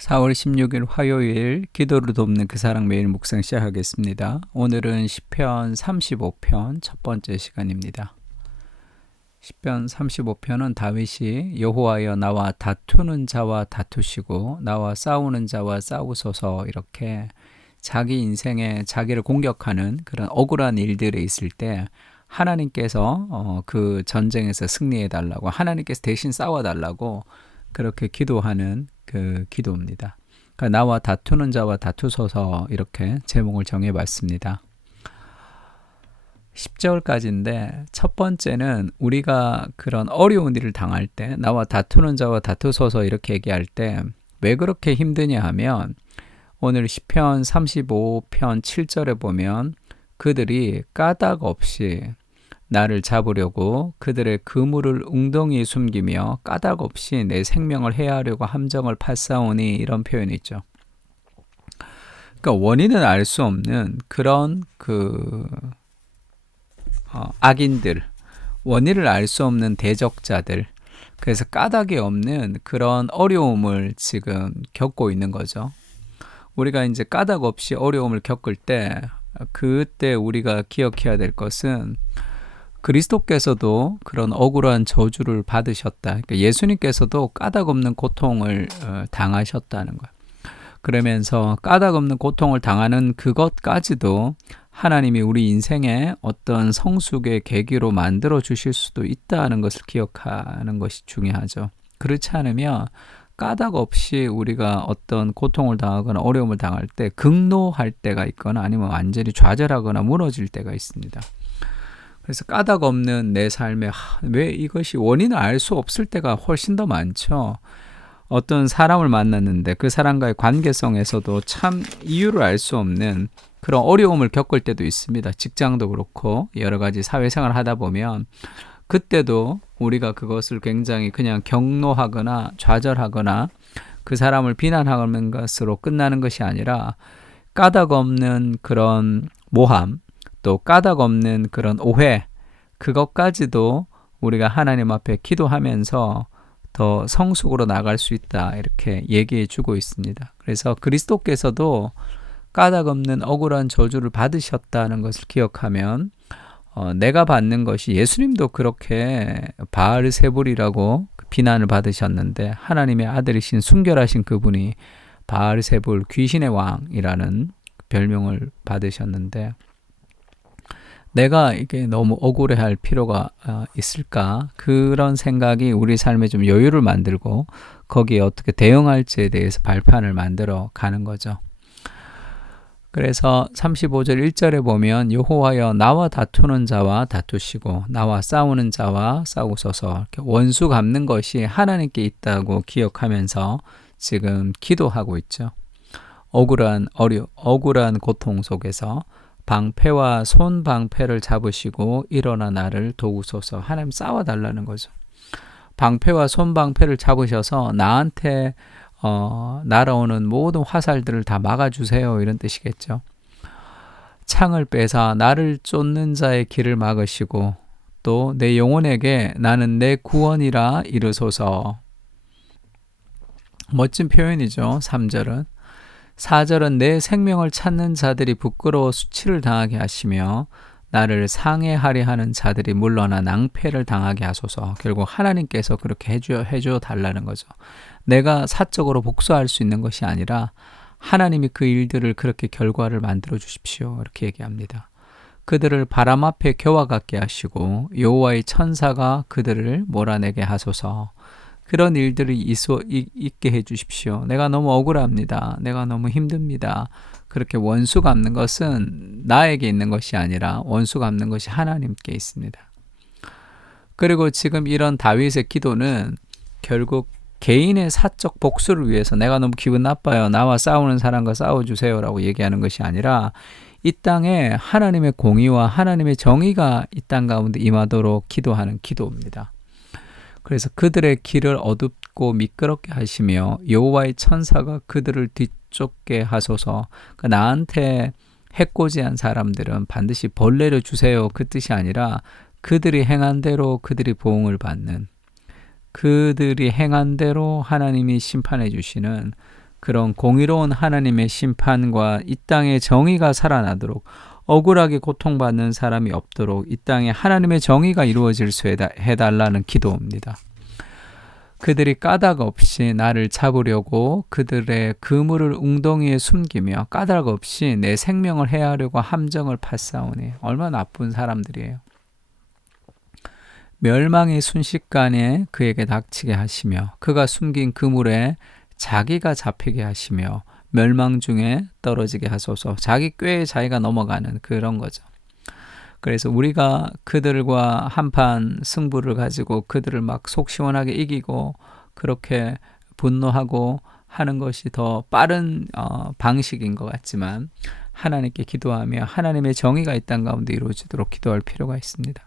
4월 16일 화요일 기도를 돕는 그 사랑 매일 묵상 시작하겠습니다. 오늘은 시편 35편 첫 번째 시간입니다. 시편 35편은 다윗이 여호와여 나와 다투는 자와 다투시고 나와 싸우는 자와 싸우소서 이렇게 자기 인생에 자기를 공격하는 그런 억울한 일들이 있을 때 하나님께서 그 전쟁에서 승리해 달라고 하나님께서 대신 싸워 달라고 그렇게 기도하는 그 기도입니다. 그러니까 나와 다투는 자와 다투소서 이렇게 제목을 정해봤습니다. 10절까지인데 첫 번째는 우리가 그런 어려운 일을 당할 때 나와 다투는 자와 다투소서 이렇게 얘기할 때 왜 그렇게 힘드냐 하면 오늘 시편 35편 7절에 보면 그들이 까닭 없이 나를 잡으려고 그들의 그물을 웅덩이에 숨기며 까닭 없이 내 생명을 해하려고 함정을 파싸우니 이런 표현이 있죠. 그러니까 원인은 알 수 없는 그런 악인들, 원인을 알 수 없는 대적자들, 그래서 까닭이 없는 그런 어려움을 지금 겪고 있는 거죠. 우리가 이제 까닭 없이 어려움을 겪을 때 그때 우리가 기억해야 될 것은 그리스도께서도 그런 억울한 저주를 받으셨다. 그러니까 예수님께서도 까닭 없는 고통을 당하셨다는 거예요. 그러면서 까닭 없는 고통을 당하는 그것까지도 하나님이 우리 인생에 어떤 성숙의 계기로 만들어 주실 수도 있다는 것을 기억하는 것이 중요하죠. 그렇지 않으면 까닭 없이 우리가 어떤 고통을 당하거나 어려움을 당할 때 극노할 때가 있거나 아니면 완전히 좌절하거나 무너질 때가 있습니다. 그래서 까닭 없는 내 삶에 왜 이것이 원인을 알 수 없을 때가 훨씬 더 많죠. 어떤 사람을 만났는데 그 사람과의 관계성에서도 참 이유를 알 수 없는 그런 어려움을 겪을 때도 있습니다. 직장도 그렇고 여러 가지 사회생활을 하다 보면 그때도 우리가 그것을 굉장히 그냥 경노하거나 좌절하거나 그 사람을 비난하는 것으로 끝나는 것이 아니라 까닭 없는 그런 모함, 또 까닭 없는 그런 오해, 그것까지도 우리가 하나님 앞에 기도하면서 더 성숙으로 나갈 수 있다 이렇게 얘기해 주고 있습니다. 그래서 그리스도께서도 까닭 없는 억울한 저주를 받으셨다는 것을 기억하면 내가 받는 것이 예수님도 그렇게 바알세불이라고 비난을 받으셨는데 하나님의 아들이신 순결하신 그분이 바알세불 귀신의 왕이라는 별명을 받으셨는데 내가 이게 너무 억울해할 필요가 있을까? 그런 생각이 우리 삶에 좀 여유를 만들고 거기에 어떻게 대응할지에 대해서 발판을 만들어 가는 거죠. 그래서 35절 1절에 보면 여호와여 나와 다투는 자와 다투시고 나와 싸우는 자와 싸우소서 이렇게 원수 갚는 것이 하나님께 있다고 기억하면서 지금 기도하고 있죠. 억울한 고통 속에서 방패와 손방패를 잡으시고 일어나 나를 도우소서. 하나님 싸워달라는 거죠. 방패와 손방패를 잡으셔서 나한테 날아오는 모든 화살들을 다 막아주세요. 이런 뜻이겠죠. 창을 빼사 나를 쫓는 자의 길을 막으시고 또 내 영혼에게 나는 내 구원이라 이르소서. 멋진 표현이죠. 3절은. 4절은 내 생명을 찾는 자들이 부끄러워 수치를 당하게 하시며 나를 상해하려 하는 자들이 물러나 낭패를 당하게 하소서. 결국 하나님께서 그렇게 해줘 달라는 거죠. 내가 사적으로 복수할 수 있는 것이 아니라 하나님이 그 일들을 그렇게 결과를 만들어 주십시오. 이렇게 얘기합니다. 그들을 바람 앞에 겨와 같게 하시고 여호와의 천사가 그들을 몰아내게 하소서. 그런 일들이 있게 해주십시오. 내가 너무 억울합니다. 내가 너무 힘듭니다. 그렇게 원수 갚는 것은 나에게 있는 것이 아니라 원수 갚는 것이 하나님께 있습니다. 그리고 지금 이런 다윗의 기도는 결국 개인의 사적 복수를 위해서 내가 너무 기분 나빠요. 나와 싸우는 사람과 싸워주세요 라고 얘기하는 것이 아니라 이 땅에 하나님의 공의와 하나님의 정의가 이 땅 가운데 임하도록 기도하는 기도입니다. 그래서 그들의 길을 어둡고 미끄럽게 하시며 여호와의 천사가 그들을 뒤쫓게 하소서. 그러니까 나한테 해코지한 사람들은 반드시 벌내려 주세요. 그 뜻이 아니라 그들이 행한 대로 그들이 보응을 받는, 그들이 행한 대로 하나님이 심판해 주시는 그런 공의로운 하나님의 심판과 이 땅의 정의가 살아나도록, 억울하게 고통받는 사람이 없도록 이 땅에 하나님의 정의가 이루어질 수 해달라는 기도입니다. 그들이 까닭 없이 나를 잡으려고 그들의 그물을 웅덩이에 숨기며 까닭 없이 내 생명을 해하려고 함정을 팠사오니, 얼마나 나쁜 사람들이에요. 멸망이 순식간에 그에게 닥치게 하시며 그가 숨긴 그물에 자기가 잡히게 하시며 멸망 중에 떨어지게 하소서. 자기 꾀에 자기가 넘어가는 그런 거죠. 그래서 우리가 그들과 한판 승부를 가지고 그들을 막 속 시원하게 이기고 그렇게 분노하고 하는 것이 더 빠른 방식인 것 같지만, 하나님께 기도하며 하나님의 정의가 이 땅 가운데 이루어지도록 기도할 필요가 있습니다.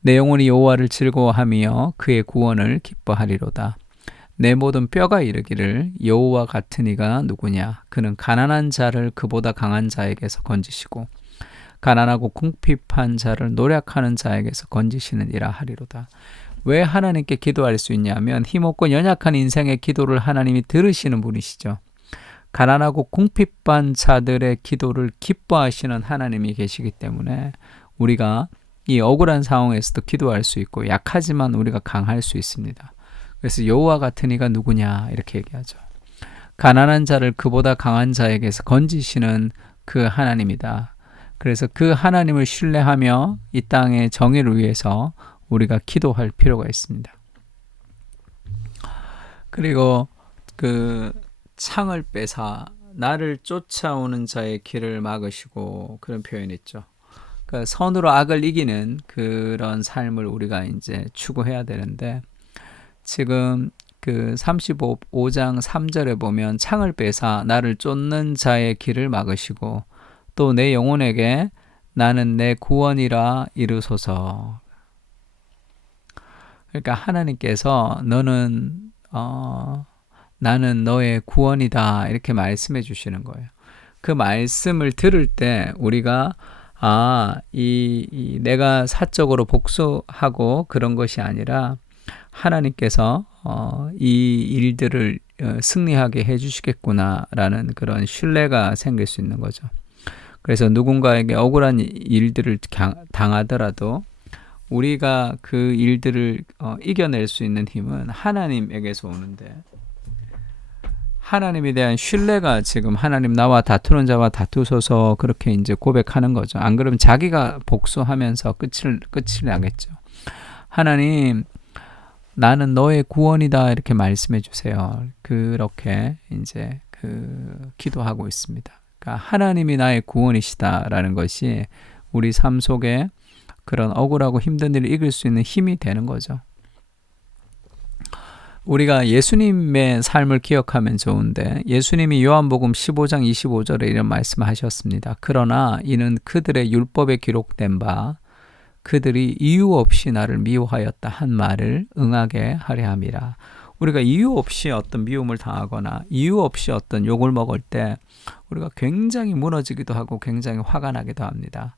내 영혼이 여호와를 즐거워하며 그의 구원을 기뻐하리로다. 내 모든 뼈가 이르기를 여호와 같은 이가 누구냐. 그는 가난한 자를 그보다 강한 자에게서 건지시고 가난하고 궁핍한 자를 노력하는 자에게서 건지시느니라 하리로다. 왜 하나님께 기도할 수 있냐면, 힘없고 연약한 인생의 기도를 하나님이 들으시는 분이시죠. 가난하고 궁핍한 자들의 기도를 기뻐하시는 하나님이 계시기 때문에 우리가 이 억울한 상황에서도 기도할 수 있고, 약하지만 우리가 강할 수 있습니다. 그래서 여호와 같은 이가 누구냐 이렇게 얘기하죠. 가난한 자를 그보다 강한 자에게서 건지시는 그 하나님이다. 그래서 그 하나님을 신뢰하며 이 땅의 정의를 위해서 우리가 기도할 필요가 있습니다. 그리고 그 창을 빼사 나를 쫓아오는 자의 길을 막으시고, 그런 표현이 있죠. 그러니까 선으로 악을 이기는 그런 삶을 우리가 이제 추구해야 되는데, 지금 그 35장 3절에 보면 창을 빼사 나를 쫓는 자의 길을 막으시고 또 내 영혼에게 나는 내 구원이라 이르소서. 그러니까 하나님께서 너는 나는 너의 구원이다 이렇게 말씀해 주시는 거예요. 그 말씀을 들을 때 우리가 내가 사적으로 복수하고 그런 것이 아니라 하나님께서 이 일들을 승리하게 해주시겠구나라는 그런 신뢰가 생길 수 있는 거죠. 그래서 누군가에게 억울한 일들을 당하더라도 우리가 그 일들을 이겨낼 수 있는 힘은 하나님에게서 오는데, 하나님에 대한 신뢰가 지금 하나님 나와 다투는 자와 다투소서 그렇게 이제 고백하는 거죠. 안 그러면 자기가 복수하면서 끝이 나겠죠. 하나님 나는 너의 구원이다 이렇게 말씀해 주세요. 그렇게 이제 기도하고 있습니다. 그러니까 하나님이 나의 구원이시다라는 것이 우리 삶 속에 그런 억울하고 힘든 일을 이길 수 있는 힘이 되는 거죠. 우리가 예수님의 삶을 기억하면 좋은데, 예수님이 요한복음 15장 25절에 이런 말씀하셨습니다. 그러나 이는 그들의 율법에 기록된 바 그들이 이유 없이 나를 미워하였다 한 말을 응하게 하려 함이라. 우리가 이유 없이 어떤 미움을 당하거나 이유 없이 어떤 욕을 먹을 때 우리가 굉장히 무너지기도 하고 굉장히 화가 나기도 합니다.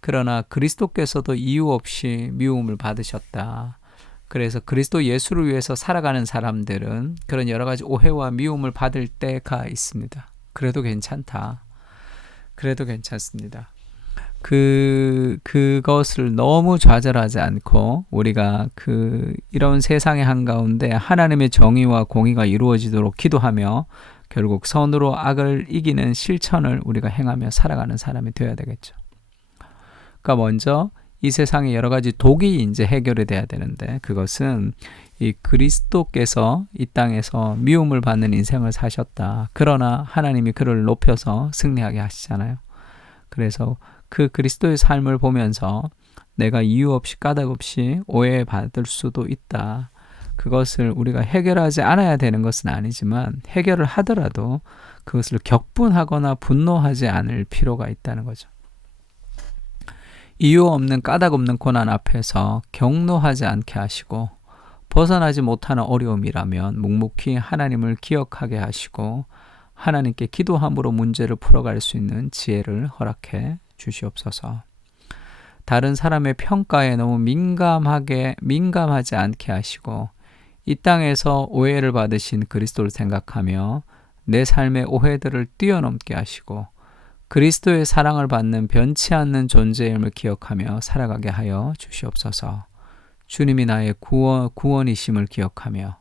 그러나 그리스도께서도 이유 없이 미움을 받으셨다. 그래서 그리스도 예수를 위해서 살아가는 사람들은 그런 여러 가지 오해와 미움을 받을 때가 있습니다. 그래도 괜찮다. 그래도 괜찮습니다. 그것을 너무 좌절하지 않고 우리가 이런 세상의 한가운데 하나님의 정의와 공의가 이루어지도록 기도하며 결국 선으로 악을 이기는 실천을 우리가 행하며 살아가는 사람이 되어야 되겠죠. 그러니까 먼저 이 세상에 여러 가지 독이 이제 해결이 돼야 되는데, 그것은 이 그리스도께서 이 땅에서 미움을 받는 인생을 사셨다. 그러나 하나님이 그를 높여서 승리하게 하시잖아요. 그래서 그 그리스도의 삶을 보면서 내가 이유 없이 까닭 없이 오해받을 수도 있다. 그것을 우리가 해결하지 않아야 되는 것은 아니지만 해결을 하더라도 그것을 격분하거나 분노하지 않을 필요가 있다는 거죠. 이유 없는 까닭 없는 고난 앞에서 격노하지 않게 하시고, 벗어나지 못하는 어려움이라면 묵묵히 하나님을 기억하게 하시고 하나님께 기도함으로 문제를 풀어갈 수 있는 지혜를 허락해 주시옵소서. 다른 사람의 평가에 너무 민감하지 않게 하시고 이 땅에서 오해를 받으신 그리스도를 생각하며 내 삶의 오해들을 뛰어넘게 하시고 그리스도의 사랑을 받는 변치 않는 존재임을 기억하며 살아가게 하여 주시옵소서. 주님이 나의 구원이심을 기억하며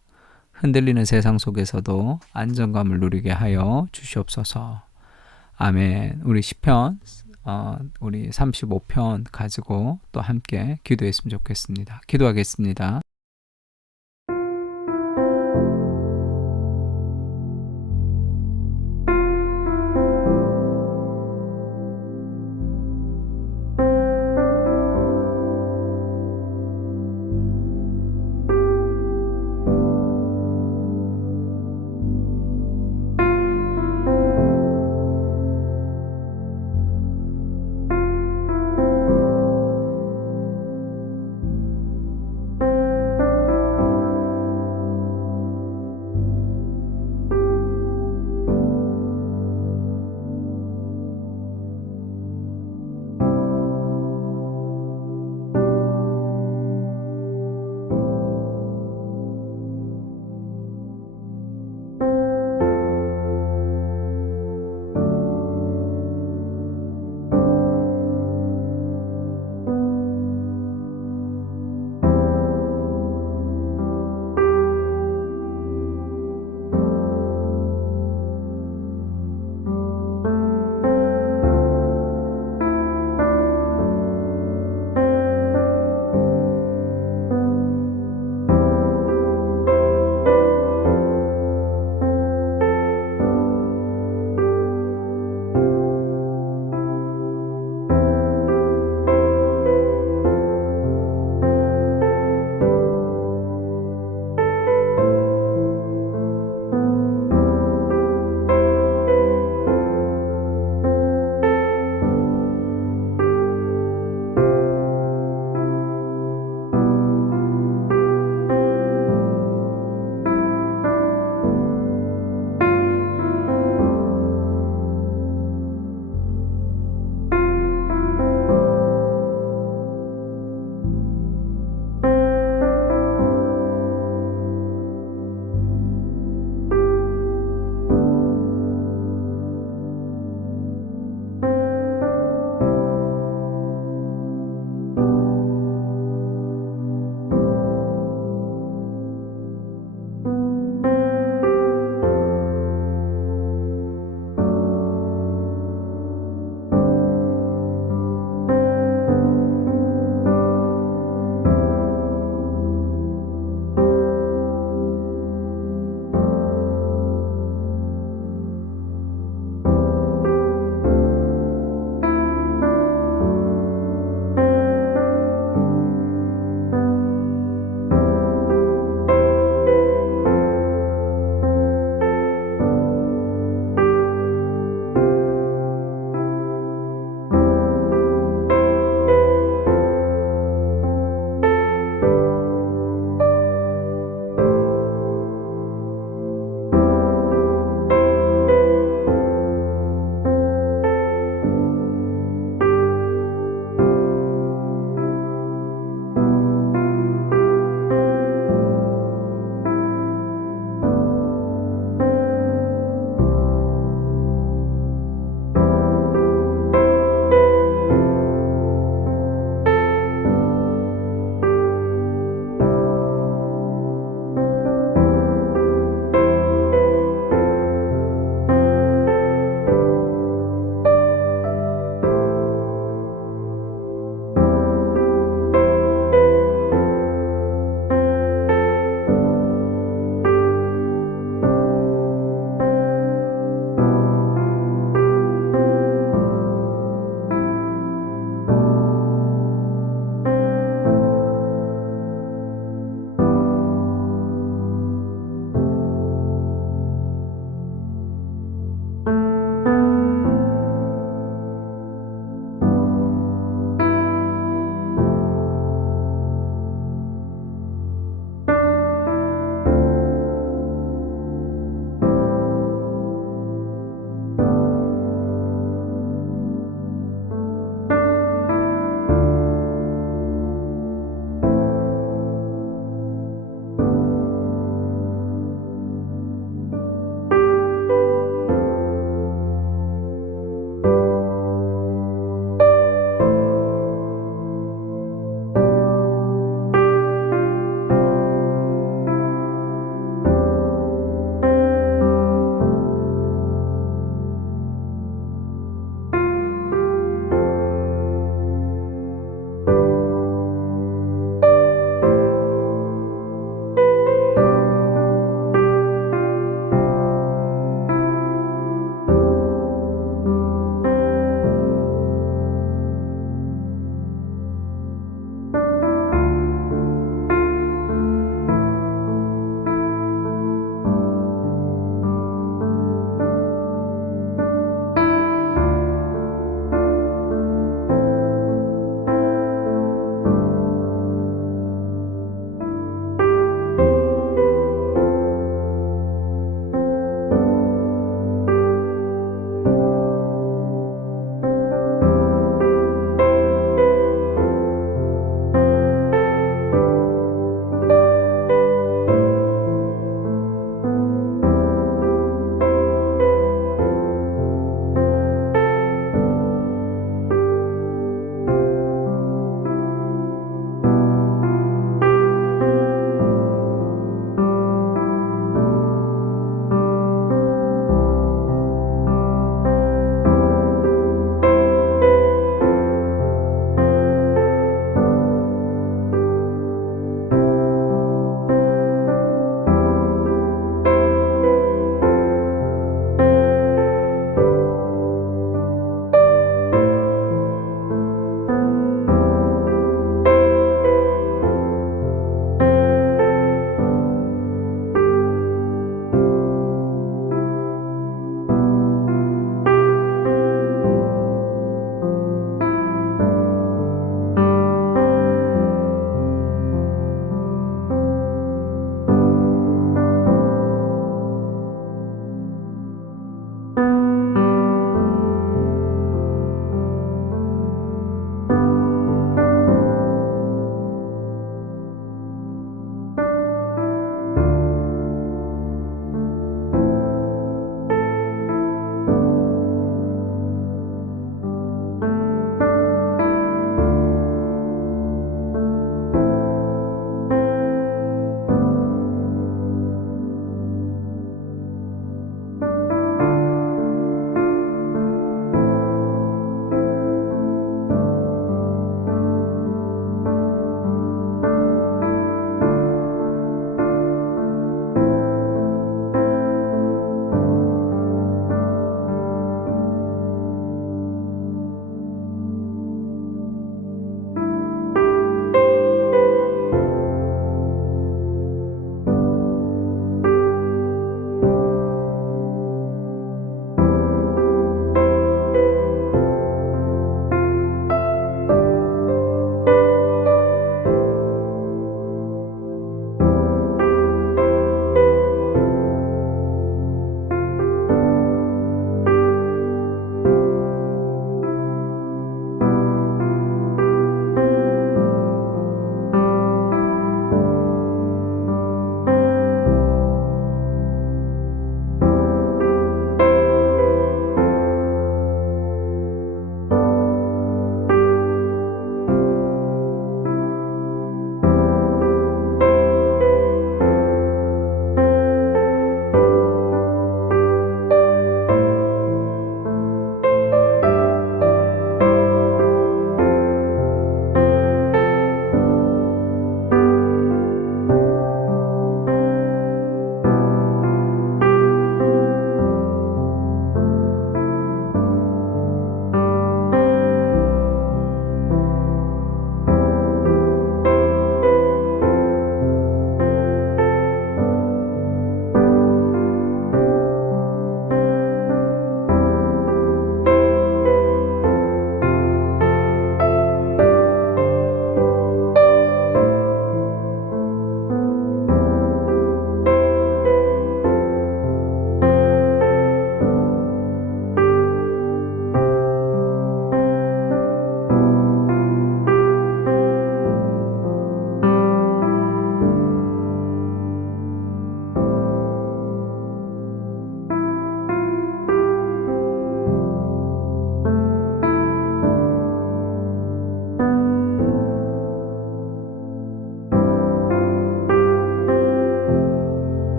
흔들리는 세상 속에서도 안정감을 누리게 하여 주시옵소서. 아멘. 우리 시편 우리 35편 가지고 또 함께 기도했으면 좋겠습니다. 기도하겠습니다.